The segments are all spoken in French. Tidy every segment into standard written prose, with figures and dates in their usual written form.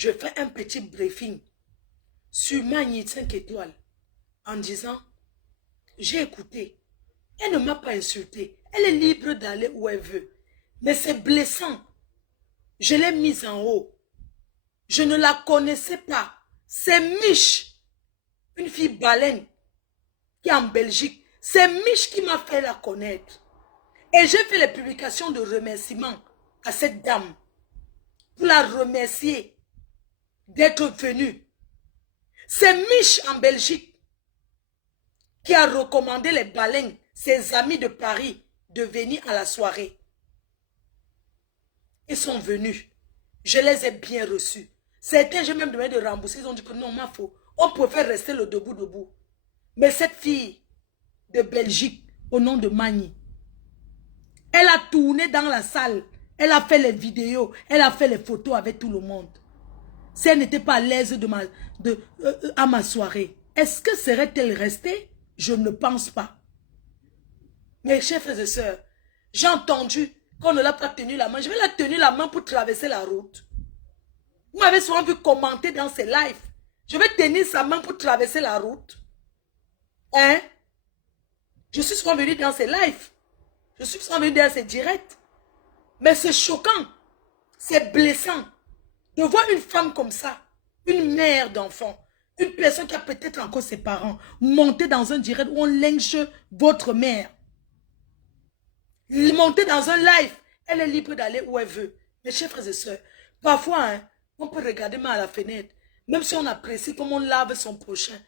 je fais un petit briefing sur Magny 5 étoiles en disant, j'ai écouté, elle ne m'a pas insulté, elle est libre d'aller où elle veut. Mais c'est blessant. Je l'ai mise en haut. Je ne la connaissais pas. C'est Mich, une fille baleine qui est en Belgique. C'est Mich qui m'a fait la connaître. Et j'ai fait les publications de remerciements à cette dame pour la remercier d'être venue. C'est Mich en Belgique qui a recommandé les baleines, ses amis de Paris, de venir à la soirée. Ils sont venus. Je les ai bien reçus. Certains, j'ai même demandé de rembourser. Ils ont dit que non, ma faux. On préfère rester le debout. Mais cette fille de Belgique, au nom de Magny, elle a tourné dans la salle. Elle a fait les vidéos. Elle a fait les photos avec tout le monde. Si elle n'était pas à l'aise à ma soirée, est-ce que serait-elle restée? Je ne pense pas. Mes chers frères et sœurs, j'ai entendu qu'on ne l'a pas tenu la main. Je vais la tenir la main pour traverser la route. Vous m'avez souvent vu commenter dans ces lives. Je vais tenir sa main pour traverser la route. Hein? Je suis souvent venu dans ces lives. Je suis souvent venu dans ces directs. Mais c'est choquant. C'est blessant. De voir une femme comme ça, une mère d'enfant, une personne qui a peut-être encore ses parents, monter dans un direct où on lynche votre mère. Monter dans un live, elle est libre d'aller où elle veut. Mes chers frères et sœurs, parfois, hein, on peut regarder mal à la fenêtre. Même si on apprécie comme on lave son prochain,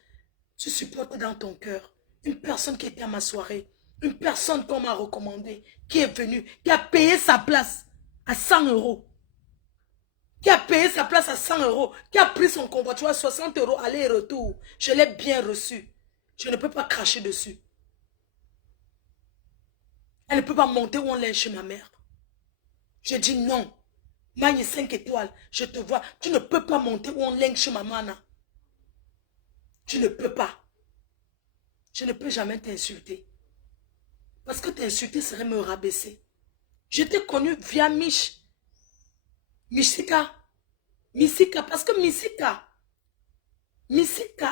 tu supportes dans ton cœur une personne qui était à ma soirée, une personne qu'on m'a recommandée, qui est venue, qui a payé sa place à 100 €. Qui a payé sa place à 100 €, qui a pris son convoiture à 60 € aller et retour. Je l'ai bien reçu. Je ne peux pas cracher dessus. Elle ne peut pas monter où on lèche chez ma mère. Je dis non. Magny 5 étoiles, je te vois. Tu ne peux pas monter où on lèche chez ma maman. Tu ne peux pas. Je ne peux jamais t'insulter. Parce que t'insulter serait me rabaisser. Je t'ai connu via Mich. Missika, parce que Missika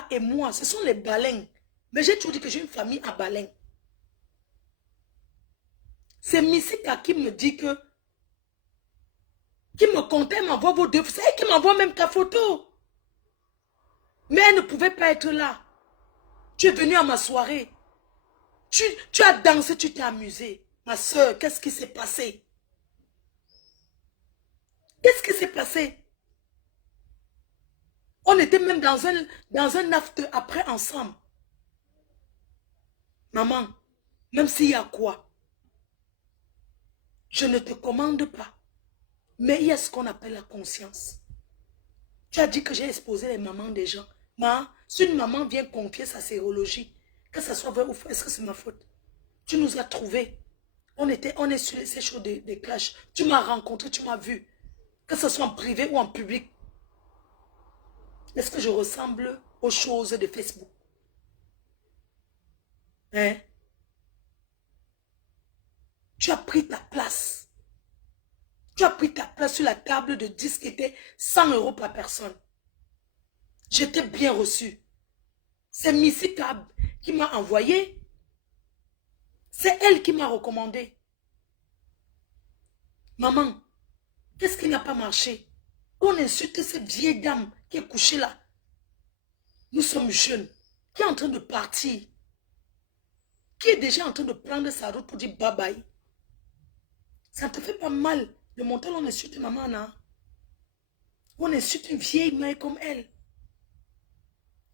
et moi, ce sont les baleines. Mais j'ai toujours dit que j'ai une famille à baleines. C'est Missika qui me dit que, qui me comptait, elle m'envoie vos deux, c'est elle qui m'envoie même ta photo. Mais elle ne pouvait pas être là. Tu es venue à ma soirée. Tu as dansé, tu t'es amusée. Ma soeur, qu'est-ce qui s'est passé? Qu'est-ce qui s'est passé? On était même dans un after après ensemble. Maman, même s'il y a quoi, je ne te commande pas. Mais il y a ce qu'on appelle la conscience. Tu as dit que j'ai exposé les mamans des gens. Mais si une maman vient confier sa sérologie, que ce soit vrai ou faux, est-ce que c'est ma faute? Tu nous as trouvés. On est sur ces choses des clashs. Tu m'as rencontré, tu m'as vu. Que ce soit en privé ou en public. Est-ce que je ressemble aux choses de Facebook? Hein? Tu as pris ta place. Tu as pris ta place sur la table de disques qui était 100 € par personne. J'étais bien reçu. C'est Missy Tab qui m'a envoyé. C'est elle qui m'a recommandé. Maman, qu'est-ce qui n'a pas marché? On insulte cette vieille dame qui est couchée là. Nous sommes jeunes, qui est en train de partir, qui est déjà en train de prendre sa route pour dire bye bye. Ça ne te fait pas mal de monter, on insulte maman là. On insulte une vieille mère comme elle.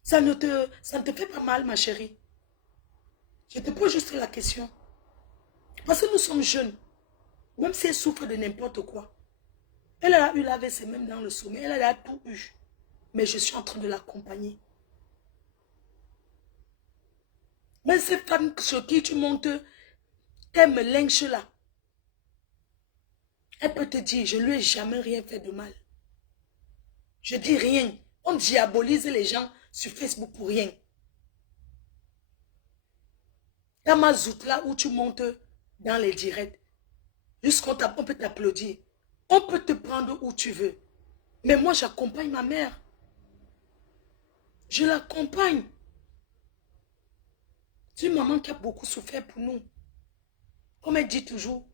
Ça ne te fait pas mal, ma chérie. Je te pose juste la question. Parce que nous sommes jeunes. Même si elle souffre de n'importe quoi. Elle a eu l'AVC même dans le sommeil. Elle a tout eu. Mais je suis en train de l'accompagner. Mais ces femmes sur qui tu montes, qu'elle me lynche là. Elle peut te dire, je ne lui ai jamais rien fait de mal. Je dis rien. On diabolise les gens sur Facebook pour rien. Dans ma zoute là où tu montes dans les directs, on peut t'applaudir. On peut te prendre où tu veux. Mais moi, j'accompagne ma mère. Je l'accompagne. C'est une maman qui a beaucoup souffert pour nous. Comme elle dit toujours,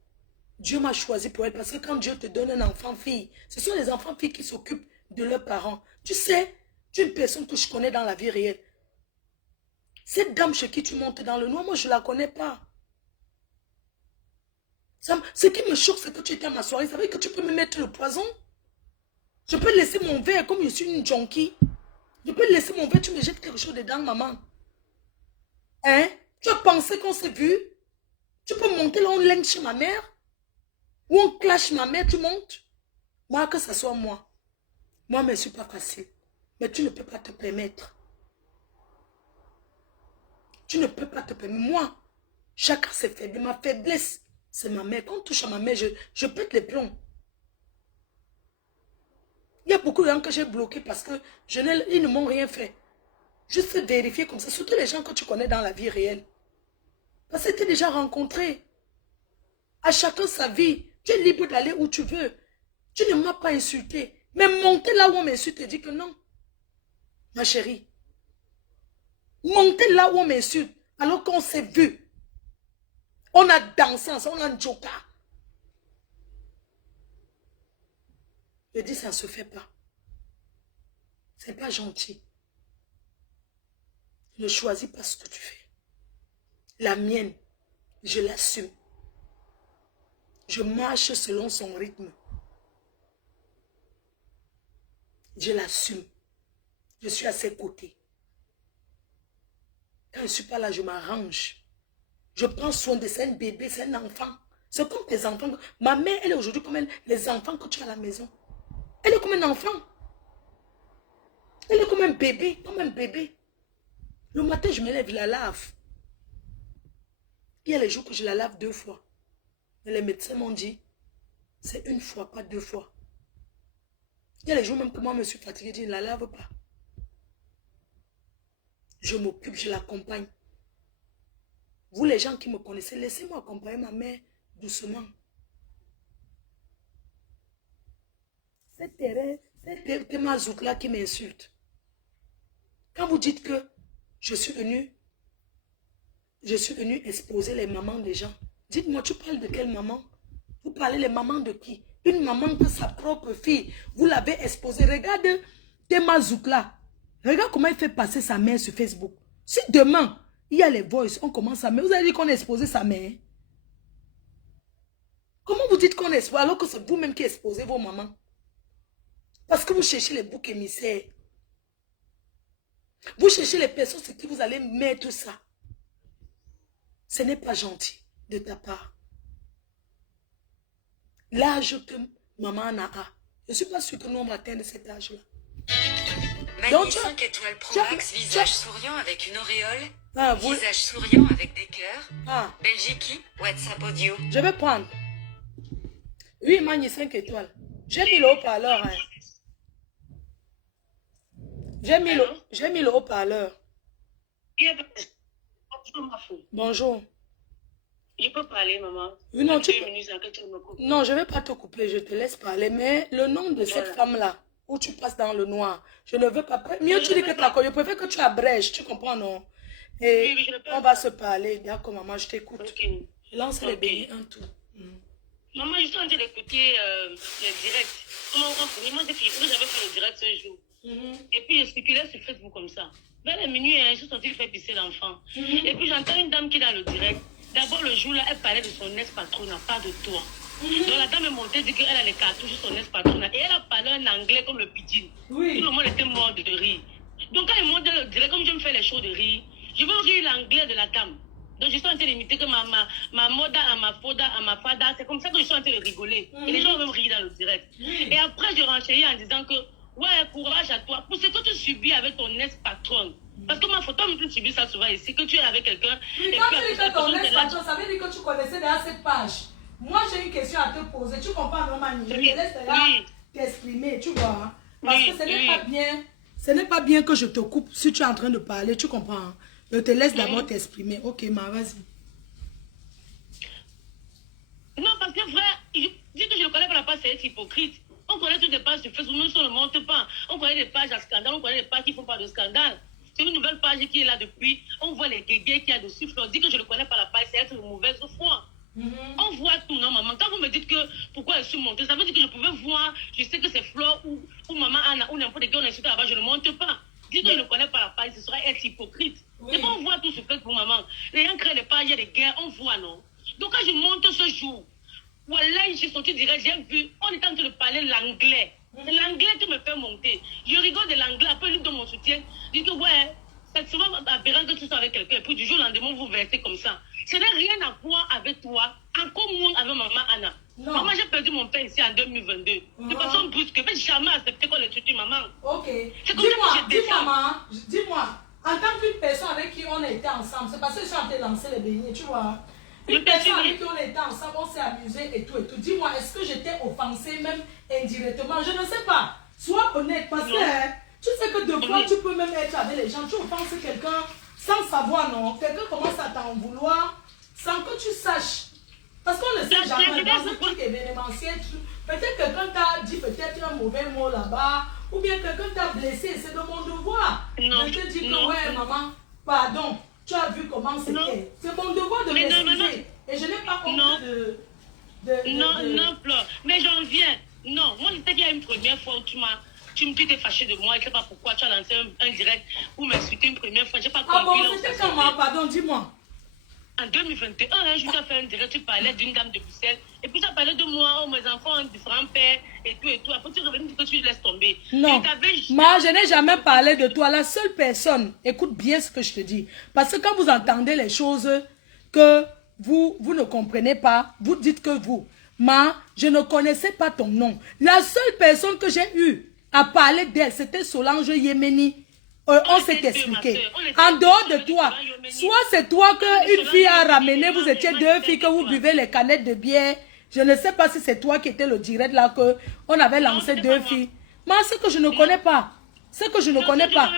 Dieu m'a choisi pour elle. Parce que quand Dieu te donne un enfant-fille, ce sont les enfants-filles qui s'occupent de leurs parents. Tu sais, tu es une personne que je connais dans la vie réelle. Cette dame chez qui tu montes dans le noir, moi, je ne la connais pas. Ce qui me choque, c'est que tu étais à ma soirée. Ça veut dire que tu peux me mettre le poison. Je peux laisser mon verre comme je suis une junkie. Je peux laisser mon verre, tu me jettes quelque chose dedans, maman. Hein? Tu as pensé qu'on s'est vu? Tu peux monter là, on lègue chez ma mère? Ou on clash ma mère, tu montes? Moi, que ce soit moi. Moi, mais c'est pas facile. Mais tu ne peux pas te permettre. Tu ne peux pas te permettre. Moi, chacun ses faiblesses. Ma faiblesse, c'est ma mère. Quand on touche à ma mère, je pète les plombs. Il y a beaucoup de gens que j'ai bloqués parce que ils ne m'ont rien fait. Juste vérifier comme ça. Surtout les gens que tu connais dans la vie réelle. Parce que tu es déjà rencontré. À chacun sa vie. Tu es libre d'aller où tu veux. Tu ne m'as pas insulté. Mais monter là où on m'insulte et dire que non. Ma chérie. Monter là où on m'insulte. Alors qu'on s'est vu. On a dansé ensemble, on a joké. Je dis, ça ne se fait pas. Ce n'est pas gentil. Ne choisis pas ce que tu fais. La mienne, je l'assume. Je marche selon son rythme. Je l'assume. Je suis à ses côtés. Quand je ne suis pas là, je m'arrange. Je prends soin de c'est un bébé, c'est un enfant. C'est comme tes enfants. Ma mère, elle est aujourd'hui comme les enfants que tu as à la maison. Elle est comme un enfant. Elle est comme un bébé, comme un bébé. Le matin, je me lève, je la lave. Il y a les jours que je la lave 2 fois. Mais les médecins m'ont dit, c'est 1 fois, pas 2 fois. Il y a les jours même que moi, je me suis fatiguée, je ne la lave pas. Je m'occupe, je l'accompagne. Vous, les gens qui me connaissez, laissez-moi accompagner ma mère doucement. Cette terre, cette Mazouk-là qui m'insulte. Quand vous dites que je suis venue exposer les mamans des gens, dites-moi, tu parles de quelle maman? Vous parlez les mamans de qui? Une maman que sa propre fille, vous l'avez exposée. Regarde Tema Zouk-là. Regarde comment il fait passer sa mère sur Facebook. Si demain, il y a les voices, on commence à... Mais vous avez dit qu'on a exposé sa mère. Comment vous dites qu'on expose alors que c'est vous-même qui exposez vos mamans? Parce que vous cherchez les boucs émissaires. Vous cherchez les personnes sur qui vous allez mettre ça. Ce n'est pas gentil de ta part. L'âge que maman a. Je ne suis pas sûre que nous on va atteindre cet âge-là. Magni 5 étoiles Pro Max, visage souriant avec une auréole. Visage souriant avec des cœurs. Belgique, WhatsApp audio. Je vais prendre. Oui, Magni 5 étoiles. J'ai mis le haut-parleur. Hein. J'ai mis le haut-parleur. Bonjour. Je peux parler, maman. Oui, non, non, je ne vais pas te couper, je te laisse parler. Mais le nom de cette femme-là, où tu passes dans le noir, je ne veux pas... Mieux tu dis que tu as... Je préfère que tu abrèges, tu comprends, non? Et oui, on va se parler. D'accord, maman, je t'écoute. Okay. Je lance les beignets en tout. Maman, je suis en train d'écouter le direct. Comment j'avais fait le direct ce jour. Et puis, je spéculais sur Facebook comme ça. Vers la minuit, je suis sortie faire pisser l'enfant. Et puis, j'entends une dame qui est dans le direct. D'abord, le jour-là, elle parlait de son ex-patronat, pas de toi. Donc, la dame est montée, dit qu'elle a les cartouches sur son ex-patronat. Et elle a parlé en anglais comme le pidgin. Oui. Tout le monde était mort de rire. Donc, quand elle monte dans le direct, comme j'aime faire les shows de rire, je veux rire l'anglais de la dame. Donc, je suis en train d'imiter que ma moda, à ma foda, à ma fada. C'est comme ça que je suis en train de rigoler. Et les gens vont me rire dans le direct. Et après, je renchéris en disant que, ouais, courage à toi. Pour ce que tu subis avec ton ex-patron. Parce que ma photo, tu subis ça souvent ici, que tu es avec quelqu'un. Et quand tu dis que ton ex-patron, ça veut dire que tu connaissais déjà cette page. Moi, j'ai une question à te poser. Tu comprends, non, Mani? Je te laisse t'exprimer, tu vois. Parce que ce n'est pas bien. Ce n'est pas bien que je te coupe si tu es en train de parler, tu comprends. Je te laisse d'abord t'exprimer. Ok, ma, vas-y. Non, parce que frère, je dis que je ne connais pas la part, c'est être hypocrite. On On connaît toutes les pages sur Facebook, nous, on ne monte pas. On connaît les pages à scandale, on connaît les pages qui ne font pas de scandale. C'est une nouvelle page qui est là depuis. On voit les guégués qu'il y a dessus. On dit que je ne connais pas la page, c'est être de mauvaise foi. On voit tout, non, maman. Quand vous me dites que pourquoi je suis montée, ça veut dire que je pouvais voir, je sais que c'est Flore ou maman Anna ou n'importe qui on insulte là-bas, je ne monte pas. Dites que je ne connais pas la page, ce serait être hypocrite. C'est pas on voit tout sur Facebook, maman. Les gens créent des pages, il y a des guerres, on voit, non. Donc quand je monte ce jour, voilà, je suis sortie direct, j'ai vu, on est en train de parler l'anglais. C'est l'anglais qui me fait monter. Je rigole de l'anglais, après lui donne mon soutien. Je dis que ouais, c'est souvent aberrant que tu sois avec quelqu'un, et puis du jour au lendemain, vous versez comme ça. Ça n'a rien à voir avec toi, encore moins avec maman Anna. Non. Maman, j'ai perdu mon père ici en 2022. De façon brusque, mais jamais accepté qu'on le tue, maman. Ok. Dis-moi, en tant qu'une personne avec qui on a été ensemble, c'est parce que je suis en train de lancer les beignets, tu vois. Une personne avec qui on était ensemble, on s'est amusé et tout et tout. Dis-moi, est-ce que j'étais offensée même indirectement? Je ne sais pas. Sois honnête, parce que tu sais que deux fois, tu peux même être avec les gens. Tu offenses quelqu'un sans savoir, non? Quelqu'un commence à t'en vouloir sans que tu saches. Parce qu'on ne sait jamais. Dans un truc événementiel, peut-être quelqu'un t'a dit peut-être un mauvais mot là-bas, ou bien quelqu'un t'a blessé. C'est de mon devoir de te dire que, ouais, maman, pardon. Tu as vu comment c'était. C'est mon devoir de m'excuser. Et je n'ai pas honte Non, Flore. Mais j'en viens. Non, moi, je sais qu'il y a une première fois où tu t'es fâché de moi. Je ne sais pas pourquoi tu as lancé un direct pour m'insulter une première fois. Je n'ai pas compris. Ah bon, c'était comment? Pardon, dis-moi. En 2021, je t'ai fait un direct, tu parlais d'une dame de Bruxelles. Et puis tu as parlé de moi, oh, mes enfants ont différents pères et tout et tout. Après tu reviens que tu laisses tomber. Non, moi je n'ai jamais parlé de toi. La seule personne, écoute bien ce que je te dis. Parce que quand vous entendez les choses que vous ne comprenez pas, vous dites que vous, je ne connaissais pas ton nom. La seule personne que j'ai eue à parler d'elle, c'était Solange Yemeni. On s'est expliqué. En dehors de toi, soit c'est toi qu'une fille a ramené, vous étiez deux filles que vous buvez les canettes de bière. Je ne sais pas si c'est toi qui étais le direct là, que on avait lancé deux filles. Moi, ce que je ne connais pas. Ce que je ne connais pas.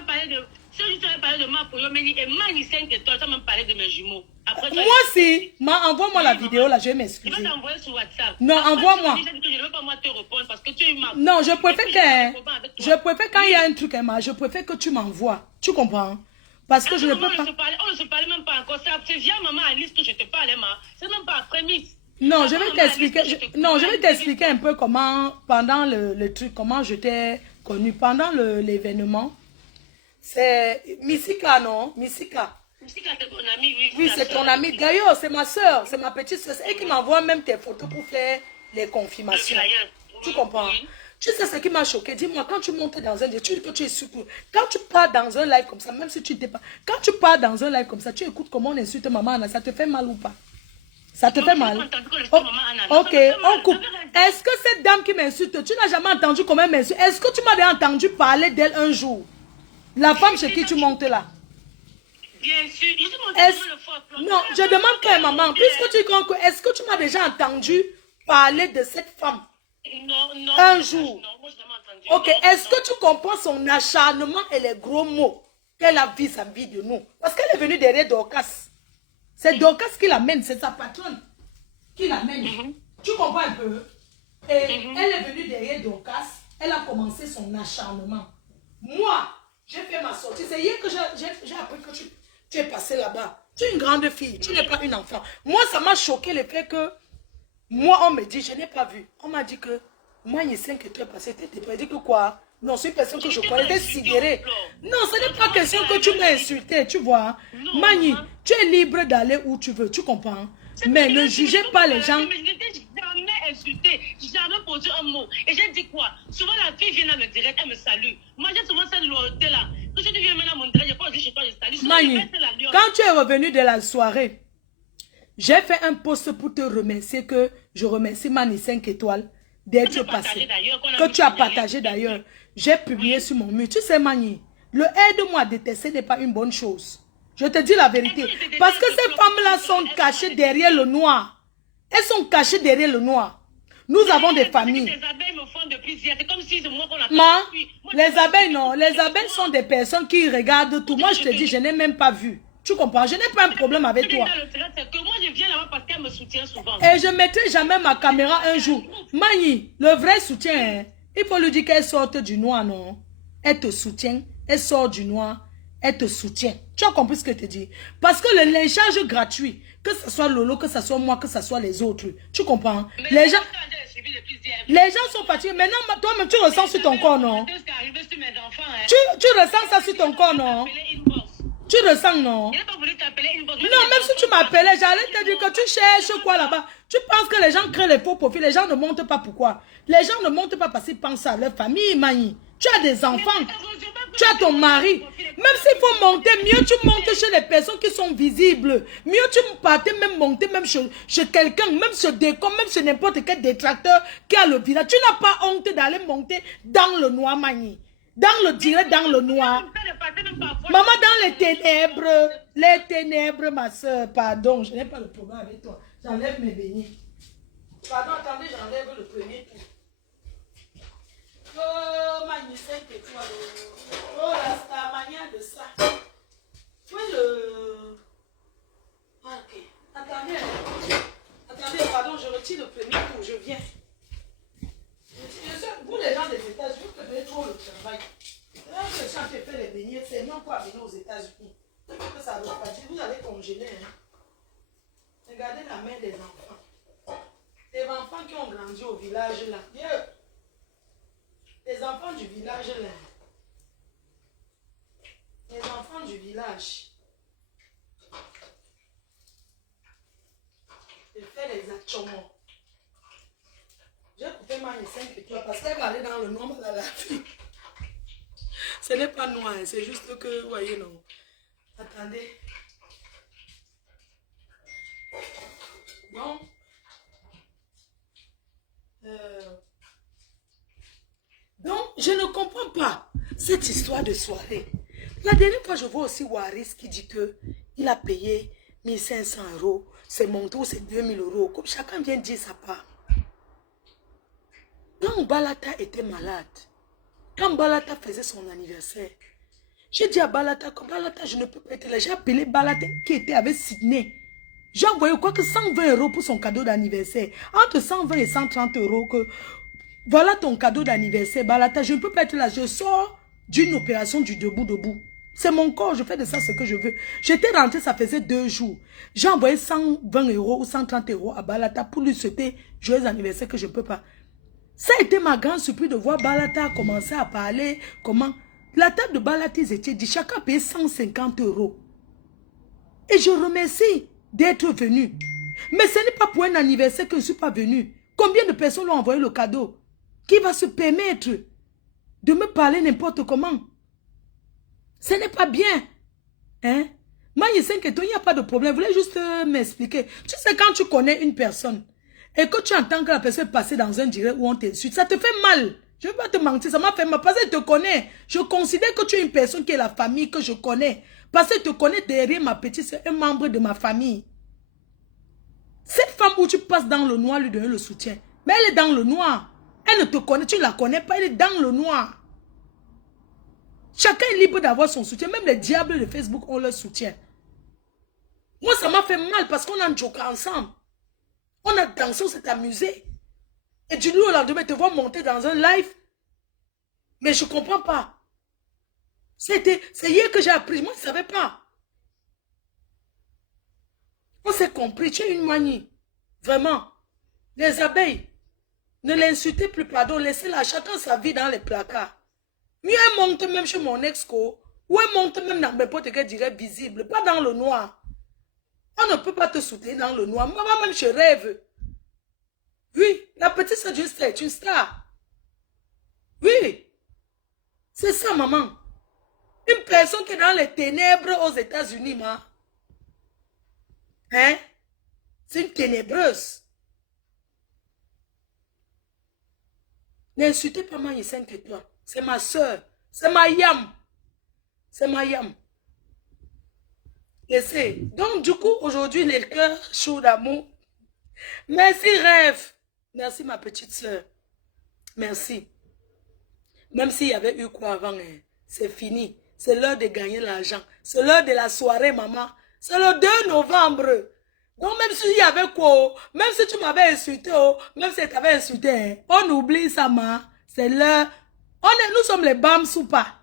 Si tu avais parlé de ma Poyomeni et Mani 5 et toi, tu as même parlé de mes jumeaux. Après, moi aussi, envoie-moi la vidéo là, je vais m'excuser. Je vais t'envoyer sur WhatsApp. Non, envoie-moi. Je ne veux pas moi te répondre parce que tu es ma... Non, je préfère quand il y a un truc, Emma, je préfère que tu m'envoies. Tu comprends? Parce que je ne peux pas... On ne se parlait même pas encore. C'est via maman Alice que je te parle, Emma. C'est même pas après Miss. Non, je vais t'expliquer. Non, je vais t'expliquer un peu comment, pendant le truc, comment je t'ai connu. Pendant l'événement, c'est Missika, non? Missika. Missika, c'est ton amie, oui. Oui, c'est ton amie. D'ailleurs, c'est ma soeur, c'est ma petite soeur. C'est elle qui m'envoie même tes photos pour faire les confirmations. Tu comprends? Oui. Tu sais ce qui m'a choqué? Dis-moi, quand tu montes dans un live, tu dis que tu es surpris. Quand tu pars dans un live comme ça, même si tu n'étais pas... Quand tu pars dans un live comme ça, tu écoutes comment on insulte maman Anna. Ça te fait mal ou pas? Ça te fait mal? Ok, on coupe. Est-ce que cette dame qui m'insulte, tu n'as jamais entendu comment elle m'insulte? Est-ce que tu m'as déjà entendu parler d'elle un jour? La femme chez qui tu montes là? Bien sûr. Non, je demande quand même, maman, puisque tu crois que, est-ce que tu m'as déjà entendu parler de cette femme? Non. Un jour. Non, moi je n'ai pas entendu. Ok, est-ce que tu comprends son acharnement et les gros mots qu'elle a vis-à-vis de nous? Parce qu'elle est venue derrière Dorcas. C'est Dorcas qui l'amène, c'est sa patronne qui l'amène. Tu comprends un peu? Et elle est venue derrière Dorcas, elle a commencé son acharnement. Moi, j'ai fait ma sortie. C'est hier que j'ai appris que tu es passé là-bas. Tu es une grande fille, tu n'es pas une enfant. Moi, ça m'a choqué le fait que, moi, on me dit, je n'ai pas vu. On m'a dit que, moi, il y a 5 que tu es passé, tu t'es dit que quoi? Non, c'est une personne que je connais, des cigarettes. Non, ce n'est pas question que tu m'as insulté, tu vois. Mani, tu es libre d'aller où tu veux, tu comprends? Mais ne jugez pas les gens. Je n'étais jamais insulté, jamais posé un mot. Et j'ai dit quoi? Souvent la fille vient dans le direct, elle me salue. Moi j'ai souvent cette loyauté là. Quand tu viens maintenant à mon direct, je pas dit chez toi, je salue. Mani, quand tu es revenu de la soirée, j'ai fait un post pour te remercier que je remercie Mani 5 étoiles d'être passé. Que tu as partagé d'ailleurs. J'ai publié sur mon mur. Tu sais Mani, le aide-moi à détester n'est pas une bonne chose. Je te dis la vérité. Parce que ces femmes-là sont cachées derrière le noir. Elles sont cachées derrière le noir. Nous avons des familles. Les abeilles me font depuis hier. C'est comme si c'est moi qu'on a les abeilles, non. Les abeilles sont des personnes qui regardent tout. Moi, je te dis, je n'ai même pas vu. Tu comprends? Je n'ai pas un problème avec toi. Moi, je viens là-bas parce qu'elle me soutient souvent. Et je ne mettrai jamais ma caméra un jour. Mani, le vrai soutien, hein. Il faut lui dire qu'elle sorte du noir, non? Elle te soutient. Elle sort du noir. Elle te soutient. Tu as compris ce que je te dis? Parce que le lynchage gratuit, que ce soit Lolo, que ce soit moi, que ce soit les autres, tu comprends? Les gens sont fatigués. Maintenant, toi-même, tu ressens sur ton corps, non? Tu ressens ça sur ton corps, non? Tu ressens, non? Non, même si tu m'appelais, j'allais te dire que tu cherches quoi là-bas. Tu penses que les gens créent les faux profils. Les gens ne montent pas pourquoi? Les gens ne montent pas parce qu'ils pensent à leur famille, Mani. Tu as des enfants. Tu as ton mari. Même s'il faut monter, mieux tu montes chez les personnes qui sont visibles. Mieux tu partais même monter même chez quelqu'un, même chez Décom, même chez n'importe quel détracteur qui a le village. Tu n'as pas honte d'aller monter dans le noir, Mani. Dans le direct, dans le noir. Maman, dans les ténèbres, ma soeur, pardon, je n'ai pas le problème avec toi. J'enlève mes beignets. Pardon, attendez, j'enlève le premier tour. Oh, magnifique étoile. Oh, la star manière de ça. Oui, le... Ah, ok. Attendez. Attendez, pardon, je retire le premier tour, je viens. Vous, les gens des États-Unis, vous devez trop le travail. Quand tu fais les beignets, c'est non quoi venir aux États-Unis. Que ça doit partir, vous allez congeler. Hein. Regardez la main des enfants. Les enfants qui ont grandi au village là. Dieu. Les enfants du village là. Les enfants du village. Je fais les achomos. J'ai coupé ma 5 étoiles parce qu'elle va aller dans le noir de la fille. Ce n'est pas noir, c'est juste que, vous voyez, non. Attendez. Bon. Donc, je ne comprends pas cette histoire de soirée. La dernière fois, je vois aussi Waris qui dit que il a payé 1500 €. C'est monté ou c'est 2000 €. Comme chacun vient dire sa part. Quand Balata était malade, quand Balata faisait son anniversaire, j'ai dit à Balata, comme Balata, je ne peux pas être là. J'ai appelé Balata qui était avec Sydney. J'ai envoyé quoi que 120 € pour son cadeau d'anniversaire. Entre 120 et 130 € que voilà ton cadeau d'anniversaire. Balata, je ne peux pas être là. Je sors d'une opération du debout. C'est mon corps, je fais de ça ce que je veux. J'étais rentrée, ça faisait 2 jours. J'ai envoyé 120 € ou 130 € à Balata pour lui souhaiter joyeux anniversaire que je ne peux pas. Ça a été ma grande surprise de voir Balata commencer à parler. Comment la table de Balata, ils étaient dit, chacun payé 150 €. Et je remercie d'être venu. Mais ce n'est pas pour un anniversaire que je ne suis pas venu. Combien de personnes lui ont envoyé le cadeau? Qui va se permettre de me parler n'importe comment? Ce n'est pas bien. Hein? Moi, il n'y a pas de problème. Vous voulez juste m'expliquer. Tu sais, quand tu connais une personne, et que tu entends que la personne est passée dans un direct où on t'insulte, ça te fait mal. Je ne vais pas te mentir, ça m'a fait mal. Parce qu'elle te connaît. Je considère que tu es une personne qui est la famille que je connais. Parce qu'elle te connaît derrière ma petite, c'est un membre de ma famille. Cette femme où tu passes dans le noir, lui donner le soutien. Mais elle est dans le noir. Elle ne te connaît, tu ne la connais pas, elle est dans le noir. Chacun est libre d'avoir son soutien. Même les diables de Facebook ont leur soutien. Moi, ça m'a fait mal parce qu'on a joué ensemble. On a dansé, on s'est amusé. Et du jour au lendemain, te voir monter dans un live. Mais je ne comprends pas. C'est hier que j'ai appris. Moi, je ne savais pas. On s'est compris. Tu es une manie. Vraiment. Les abeilles. Ne l'insultez plus, pardon. Laissez-la chacun sa vie dans les placards. Mieux elle monte même chez mon ex-co. Ou elle monte même dans n'importe quel direct visible. Pas dans le noir. On ne peut pas te soutenir dans le noir. Moi-même, je rêve. Oui, la petite sœur juste est une star. Oui. C'est ça, maman. Une personne qui est dans les ténèbres aux États-Unis, ma. Hein? C'est une ténébreuse. N'insultez pas ma 5 étoiles. C'est ma soeur. C'est ma yam. C'est ma yam. Laissez. Donc, du coup, aujourd'hui, les cœurs chauds d'amour. Merci, rêve. Merci, ma petite soeur. Merci. Même s'il y avait eu quoi avant, hein, c'est fini. C'est l'heure de gagner l'argent. C'est l'heure de la soirée, maman. C'est le 2 novembre. Donc, même s'il y avait quoi, même si tu m'avais insulté, même si tu t'avais insulté, hein, on oublie ça, ma. C'est l'heure. Nous sommes les Bams ou pas?